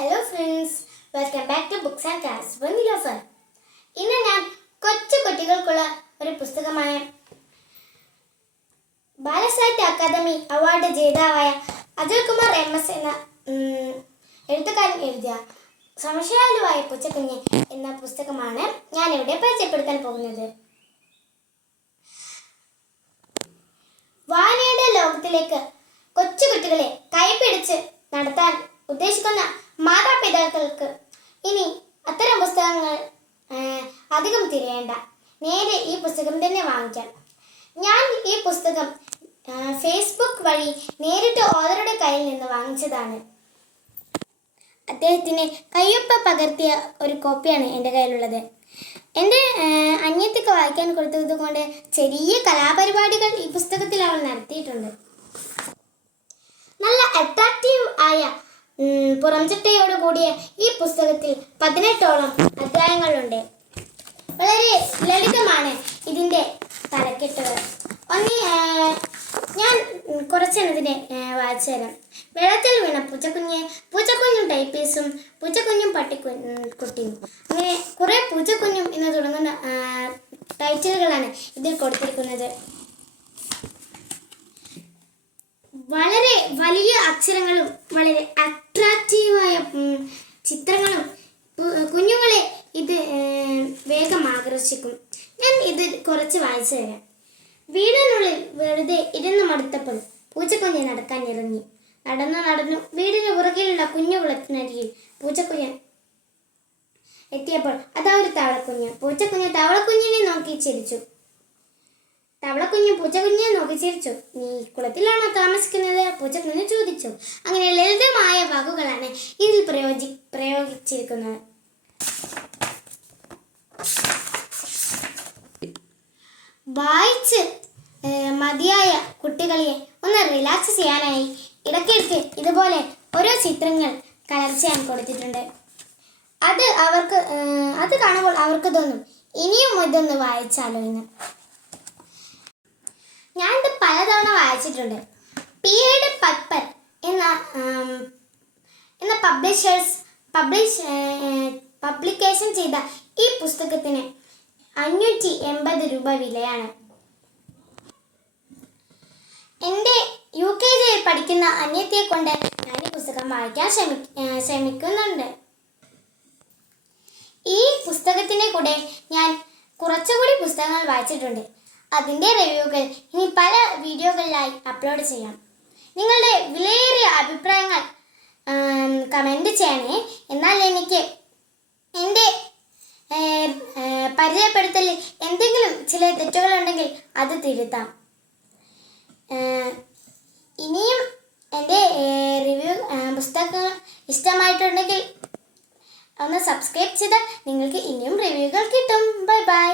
Hello friends, welcome back to books and class വന്നിലോഫർ. ഇന്ന് ഞാൻ കൊച്ചു കുട്ടികൾക്കുള്ള ഒരു പുസ്തകമായ ബാലസാഹിത്യ അക്കാദമി അവാർഡ് ജേതാവായ അജയ് കുമാർ MS എന്ന എഴുത്തുകാരൻ എഴുതിയ സംശയാലുവായ പൂച്ചക്കുഞ്ഞ് എന്ന പുസ്തകമാണ് ഞാൻ ഇവിടെ പരിചയപ്പെടുത്താൻ പോകുന്നത്. വായനയുടെ ലോകത്തിലേക്ക് കൊച്ചുകുട്ടികളെ കൈപിടിച്ച് നടത്താൻ ഉദ്ദേശിക്കുന്ന മാതാപിതാക്കൾക്ക് ഇനി അത്തരം പുസ്തകങ്ങൾ അധികം തിരയേണ്ട, നേരെ ഈ പുസ്തകം തന്നെ വാങ്ങിക്കാം. ഞാൻ ഈ പുസ്തകം ഫേസ്ബുക്ക് വഴി നേരിട്ട് ഓതറുടെ കയ്യിൽ നിന്ന് വാങ്ങിച്ചതാണ്. അദ്ദേഹത്തിന് കയ്യൊപ്പ് പകർത്തിയ ഒരു കോപ്പിയാണ് എൻ്റെ കയ്യിലുള്ളത്. എൻ്റെ അനിയത്തിക്ക് വായിക്കാൻ കൊടുത്തത് കൊണ്ട് ചെറിയ കലാപരിപാടികൾ ഈ പുസ്തകത്തിൽ അവൾ നടത്തിയിട്ടുണ്ട്. നല്ല അട്രാക്റ്റീവ് ആയ പുറംചട്ടയോട് കൂടിയ ഈ പുസ്തകത്തിൽ 18ഓളം അധ്യായങ്ങളുണ്ട്. വളരെ ലളിതമാണ് ഇതിൻ്റെ തലക്കെട്ടുകൾ. ഞാൻ കുറച്ചെണ്ണത്തിനെ വായിച്ചു തരാം. വെള്ളത്തിൽ വീണ പൂച്ചക്കുഞ്ഞ്, പൂച്ചക്കുഞ്ഞും ടൈപ്പീസും, പൂച്ചക്കുഞ്ഞും പട്ടിക്കുട്ടിയും, അങ്ങനെ കുറേ പൂച്ചക്കുഞ്ഞും എന്ന് തുടങ്ങുന്ന ടൈറ്റിലുകളാണ് ഇതിൽ കൊടുത്തിരിക്കുന്നത്. വളരെ വലിയ അക്ഷരങ്ങളും വളരെ അട്രാക്റ്റീവായ ചിത്രങ്ങളും കുഞ്ഞുങ്ങളെ ഇത് വേഗം ആകർഷിക്കും. ഞാൻ ഇത് കുറച്ച് വായിച്ചു തരാം. വീടിനുള്ളിൽ വെറുതെ ഇരുന്ന് മടുത്തപ്പോൾ പൂച്ചക്കുഞ്ഞ് നടക്കാൻ ഇറങ്ങി. നടന്നു വീടിന് പുറകിലുള്ള കുഞ്ഞു കുളത്തിനരികിൽ പൂച്ചക്കുഞ്ഞ് എത്തിയപ്പോൾ അതാ ഒരു തവളക്കുഞ്ഞ്. പൂച്ചക്കുഞ്ഞ് തവളക്കുഞ്ഞിനെ നോക്കി ചിരിച്ചു. തവളക്കുഞ്ഞ് പൂച്ചക്കുഞ്ഞിനെ നോക്കി ചിരിച്ചു. നീ കുളത്തിലാണോ താമസിക്കുന്നത്? പൂച്ചക്കുഞ്ഞ് ചോദിച്ചു. അങ്ങനെ ലളിതമായ വാക്കുകളാണ് ഇതിൽ പ്രയോഗിച്ചിരിക്കുന്നത്. വായിച്ച് മതിയായ കുട്ടികളെ ഒന്ന് റിലാക്സ് ചെയ്യാനായി ഇടയ്ക്കിടയ്ക്ക് ഇതുപോലെ ഓരോ ചിത്രങ്ങൾ കളർ ചെയ്യാൻ കൊടുത്തിട്ടുണ്ട്. അത് കാണുമ്പോൾ അവർക്ക് തോന്നും ഇനിയും ഇതൊന്ന് വായിച്ചാലോ എന്ന്. ഞാനിത് പലതവണ വായിച്ചിട്ടുണ്ട്. പീരീഡ് പപ്പർ എന്ന പബ്ലിക്കേഷൻ ചെയ്ത ഈ പുസ്തകത്തിന് 580 രൂപ വിലയാണ്. എൻ്റെ UKG പഠിക്കുന്ന അനിയത്തിയെ കൊണ്ട് ഞാൻ ഈ പുസ്തകം വായിക്കാൻ ശ്രമിക്കുന്നുണ്ട്. ഈ പുസ്തകത്തിൻ്റെ കൂടെ ഞാൻ കുറച്ചുകൂടി പുസ്തകങ്ങൾ വായിച്ചിട്ടുണ്ട്. അതിൻ്റെ റിവ്യൂകൾ ഇനി പല വീഡിയോകളിലായി അപ്ലോഡ് ചെയ്യാം. നിങ്ങളുടെ വിലയേറിയ അഭിപ്രായങ്ങൾ കമൻറ്റ് ചെയ്യണേ. എന്നാൽ എനിക്ക് എൻ്റെ പരിചയപ്പെടുത്തലിൽ എന്തെങ്കിലും ചില തെറ്റുകളുണ്ടെങ്കിൽ അത് തിരുത്താം. ഇനിയും എൻ്റെ റിവ്യൂ പുസ്തകങ്ങൾ ഇഷ്ടമായിട്ടുണ്ടെങ്കിൽ ഒന്ന് സബ്സ്ക്രൈബ് ചെയ്താൽ നിങ്ങൾക്ക് ഇനിയും റിവ്യൂകൾ കിട്ടും. Bye bye.